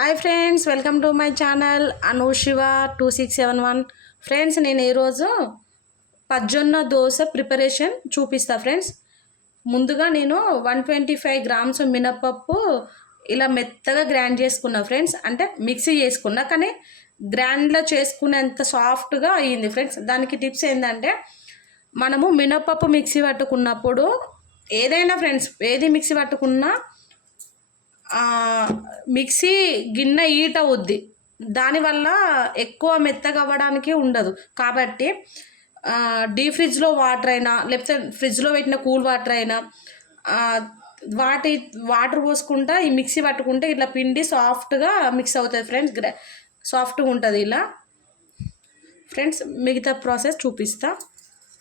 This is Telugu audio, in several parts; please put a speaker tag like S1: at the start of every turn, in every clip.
S1: Hi friends welcome to my channel Anu Shiva two six seven one. Friends నేను ఈరోజు పజ్జొన్న దోశ ప్రిపరేషన్ చూపిస్తా ఫ్రెండ్స్. ముందుగా నేను వన్ ట్వంటీ ఫైవ్ గ్రామ్స్ మినపప్పు ఇలా మెత్తగా గ్రైండ్ చేసుకున్నా ఫ్రెండ్స్. అంటే మిక్సీ చేసుకున్నా కానీ గ్రైండ్లో చేసుకునేంత సాఫ్ట్గా అయ్యింది ఫ్రెండ్స్. దానికి టిప్స్ ఏంటంటే మనము మినపప్పు మిక్సీ పట్టుకున్నప్పుడు ఏదైనా ఫ్రెండ్స్ ఏది మిక్సీ పట్టుకున్నా మిక్సీ గిన్నె ఈట అవుద్ది దానివల్ల ఎక్కువ మెత్తగా అవ్వడానికి ఉండదు. కాబట్టి డీ ఫ్రిడ్జ్లో వాటర్ అయినా లేకపోతే ఫ్రిడ్జ్లో పెట్టిన కూల్ వాటర్ అయినా వాటి వాటర్ పోసుకుంటా ఈ మిక్సీ పట్టుకుంటే ఇట్లా పిండి సాఫ్ట్గా మిక్స్ అవుతుంది ఫ్రెండ్స్. గ్రా సాఫ్ట్గా ఉంటుంది ఇలా. ఫ్రెండ్స్ మిగతా ప్రాసెస్ చూపిస్తా.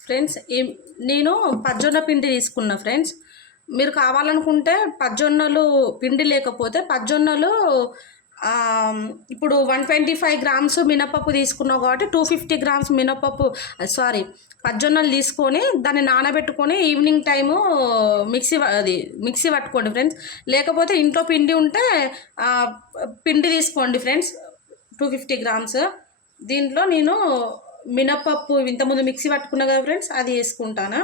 S1: ఫ్రెండ్స్ ఈ నేను పజ్జొన్న పిండి తీసుకున్నా ఫ్రెండ్స్. మీరు కావాలనుకుంటే పజ్జొన్నలు పిండి లేకపోతే పజ్జొన్నలు ఇప్పుడు వన్ ట్వంటీ ఫైవ్ గ్రామ్స్ మినపప్పు తీసుకున్నావు కాబట్టి టూ ఫిఫ్టీ గ్రామ్స్ మినపప్పు సారీ పజ్జొన్నలు తీసుకొని దాన్ని నానబెట్టుకొని ఈవినింగ్ టైము మిక్సీ అది మిక్సీ పట్టుకోండి ఫ్రెండ్స్. లేకపోతే ఇంట్లో పిండి ఉంటే పిండి తీసుకోండి ఫ్రెండ్స్ టూ ఫిఫ్టీ గ్రామ్స్. దీంట్లో నేను మినపప్పు ఇంతకుముందు మిక్సీ పట్టుకున్నా కదా ఫ్రెండ్స్ అది వేసుకుంటాను?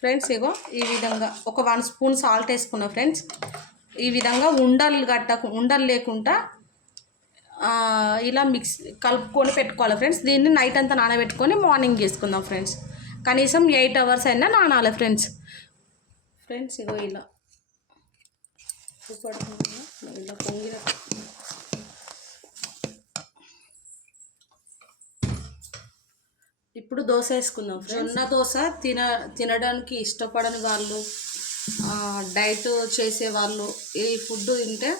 S1: ఫ్రెండ్స్ ఇగో ఈ విధంగా ఒక వన్ స్పూన్ సాల్ట్ వేసుకున్నా ఫ్రెండ్స్. ఈ విధంగా ఉండలు గట్టకు ఉండలు లేకుండా ఇలా మిక్స్ కలుపుకొని పెట్టుకోవాలి ఫ్రెండ్స్. దీన్ని నైట్ అంతా నానబెట్టుకొని మార్నింగ్ చేసుకుందాం ఫ్రెండ్స్. కనీసం ఎయిట్ అవర్స్ అయినా నానాలి ఫ్రెండ్స్. ఫ్రెండ్స్ ఇగో ఇలా. ఇలా పొంగిన ఇప్పుడు దోశ వేసుకుందాం జొన్న దోశ తిన తినడానికి ఇష్టపడని వాళ్ళు డైట్ చేసే వాళ్ళు ఈ ఫుడ్ తింటే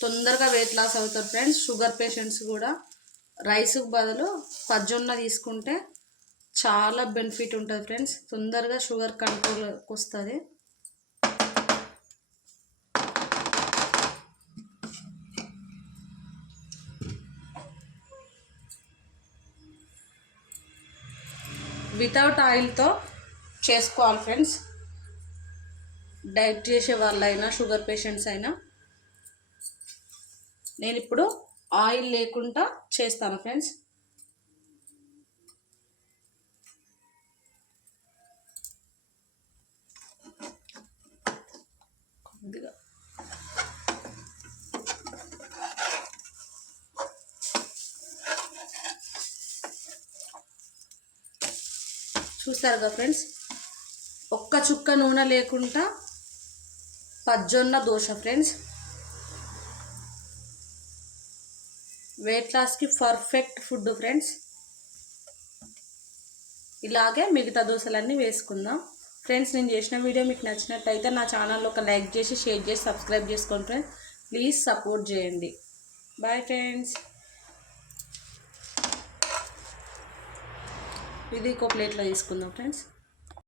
S1: తొందరగా వెయిట్ లాస్ అవుతారు ఫ్రెండ్స్ షుగర్ పేషెంట్స్ కూడా రైస్కి బదులు పజ్జొన్న తీసుకుంటే చాలా బెనిఫిట్ ఉంటుంది ఫ్రెండ్స్ తొందరగా షుగర్ కంట్రోల్కి వస్తుంది. వితౌట్ ఆయిల్తో చేసుకోవాలి ఫ్రెండ్స్ డైట్ చేసే వాళ్ళైనా షుగర్ పేషెంట్స్ అయినా నేను ఇప్పుడు ఆయిల్ లేకుండా చేస్తాను ఫ్రెండ్స్ చూస్తారు కదా ఫ్రెండ్స్? ఒక్క చుక్క నూనె లేకుండా పజ్జొన్న దోశ ఫ్రెండ్స్. వెయిట్ లాస్కి పర్ఫెక్ట్ ఫుడ్ ఫ్రెండ్స్. ఇలాగే మిగతా దోశలన్నీ వేసుకుందాం. ఫ్రెండ్స్ నేను చేసిన వీడియో మీకు నచ్చినట్టయితే నా ఛానల్లో ఒక లైక్ చేసి షేర్ చేసి సబ్స్క్రైబ్ చేసుకోండి ఫ్రెండ్స్. ప్లీజ్ సపోర్ట్ చేయండి. బాయ్ ఫ్రెండ్స్ ఇది ఒక ప్లేట్లో తీసుకుందాం ఫ్రెండ్స్.